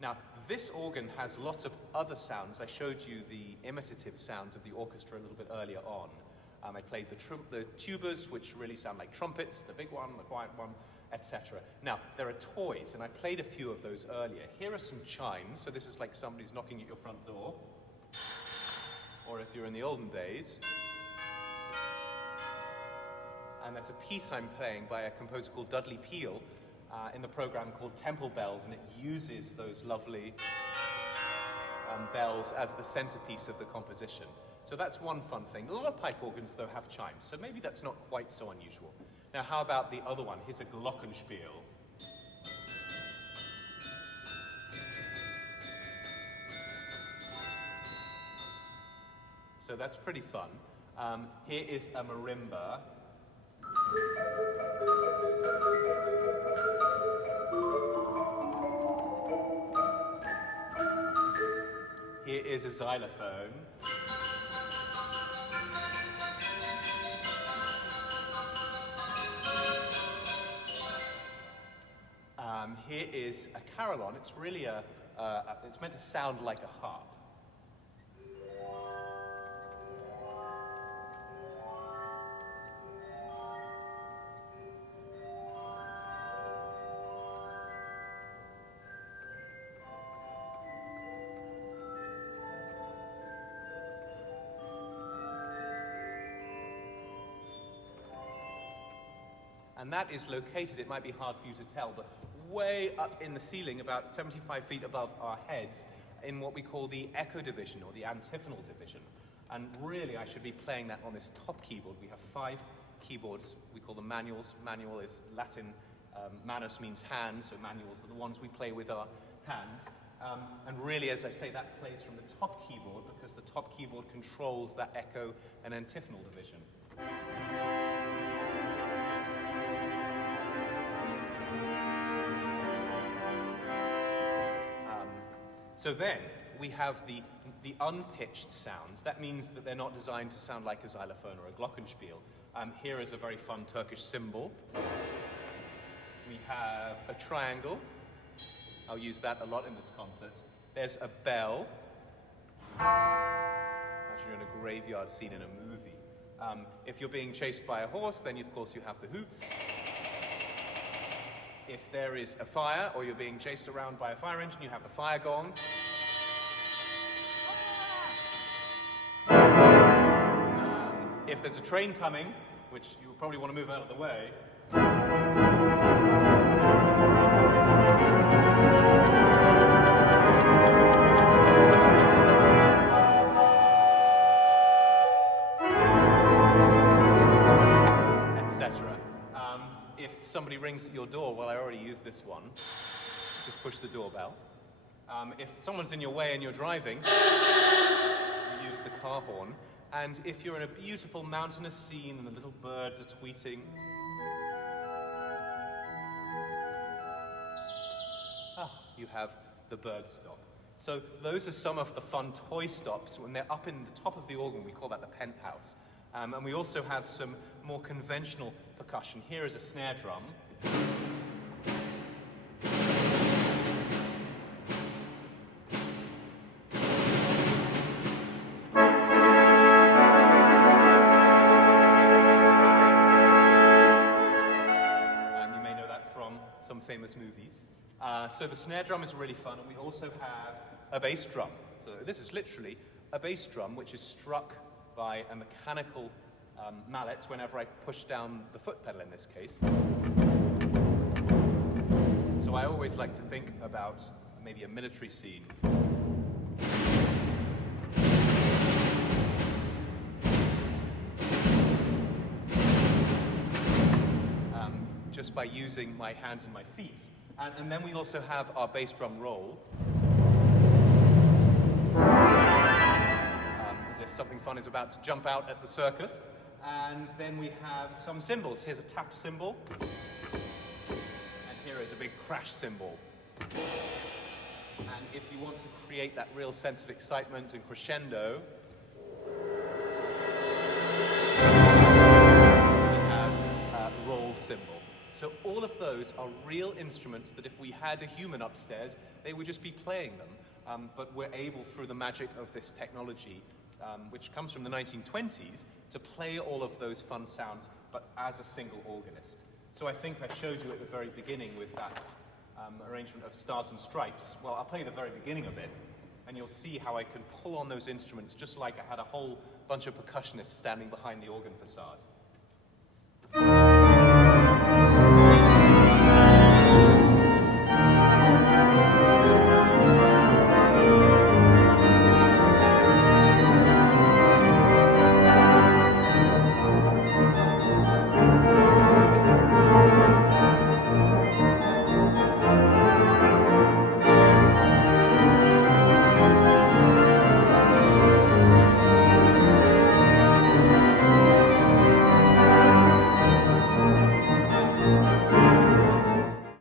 Now, this organ has lots of other sounds. I showed you the imitative sounds of the orchestra a little bit earlier on. I played the tubas, which really sound like trumpets, the big one, the quiet one, etc. Now, there are toys, and I played a few of those earlier. Here are some chimes, so this is like somebody's knocking at your front door, or if you're in the olden days. And there's a piece I'm playing by a composer called Dudley Peale in the program called Temple Bells, and it uses those lovely bells as the centerpiece of the composition. So that's one fun thing. A lot of pipe organs, though, have chimes, so maybe that's not quite so unusual. Now, how about the other one? Here's a glockenspiel. So that's pretty fun. Here is a marimba. Here is a xylophone. Here is a carillon. It's really it's meant to sound like a harp. And that is located, it might be hard for you to tell, but way up in the ceiling, about 75 feet above our heads, in what we call the echo division, or the antiphonal division. And really, I should be playing that on this top keyboard. We have 5 keyboards. We call them manuals. Manual is Latin. Manus means hand, so manuals are the ones we play with our hands. And really, as I say, that plays from the top keyboard, because the top keyboard controls that echo and antiphonal division. So then, we have the unpitched sounds. That means that they're not designed to sound like a xylophone or a glockenspiel. Here is a very fun Turkish cymbal. We have a triangle. I'll use that a lot in this concert. There's a bell. Imagine you're in a graveyard scene in a movie. If you're being chased by a horse, then of course you have the hooves. If there is a fire, or you're being chased around by a fire engine, you have the fire gong. If there's a train coming, which you probably want to move out of the way, etc. If somebody rings at your door, well, I already used this one. Just push the doorbell. If someone's in your way and you're driving, you use the car horn. And if you're in a beautiful mountainous scene and the little birds are tweeting, you have the bird stop. So those are some of the fun toy stops. When they're up in the top of the organ, we call that the penthouse. And we also have some more conventional percussion. Here is a snare drum. Famous movies. So the snare drum is really fun, and we also have a bass drum. So this is literally a bass drum which is struck by a mechanical mallet whenever I push down the foot pedal in this case. So I always like to think about maybe a military scene. Just by using my hands and my feet. And then we also have our bass drum roll. As if something fun is about to jump out at the circus. And then we have some cymbals. Here's a tap cymbal. And here is a big crash cymbal. And if you want to create that real sense of excitement and crescendo, we have a roll cymbal. So all of those are real instruments that if we had a human upstairs, they would just be playing them. But we're able, through the magic of this technology, which comes from the 1920s, to play all of those fun sounds, but as a single organist. So I think I showed you at the very beginning with that arrangement of Stars and Stripes. Well, I'll play the very beginning of it, and you'll see how I can pull on those instruments just like I had a whole bunch of percussionists standing behind the organ facade.